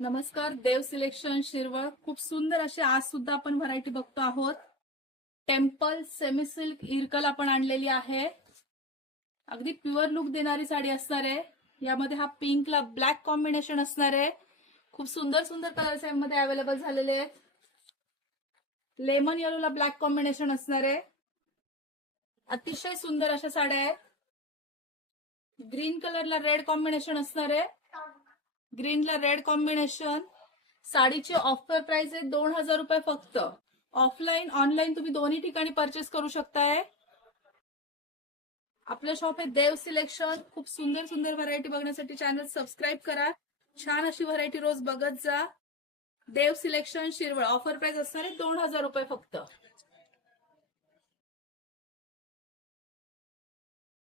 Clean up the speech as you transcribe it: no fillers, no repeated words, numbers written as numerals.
नमस्कार, देव सिलेक्शन शिरवळ. खूप सुंदर अशी आज सुद्धा आपण व्हरायटी बघतो आहोत. टेम्पल सेमी सिल्क इरकल आपण आणलेली आहे. अगदी प्युअर लुक देणारी साडी असणार आहे. यामध्ये हा पिंकला ब्लॅक कॉम्बिनेशन असणार आहे. खूप सुंदर सुंदर कलर्स यामध्ये अवेलेबल झालेले आहेत. लेमन येलोला ब्लॅक कॉम्बिनेशन असणार आहे. अतिशय सुंदर अशा साड्या आहेत. ग्रीन कलरला रेड कॉम्बिनेशन असणार आहे. ग्रीनला रेड कॉम्बिनेशन. साडीची ऑफर प्राइस आहे 2000 रुपये फक्त. ऑफलाईन ऑनलाईन तुम्ही दोन्ही ठिकाणी परचेस करू शकताय. आपलं शॉप आहे देव सिलेक्शन. खूप सुंदर सुंदर व्हरायटी बघण्यासाठी चॅनल सबस्क्राईब करा. छान अशी व्हरायटी रोज बघत जा. देव सिलेक्शन शिरवळ. ऑफर प्राइस असणार आहे 2000 रुपये फक्त.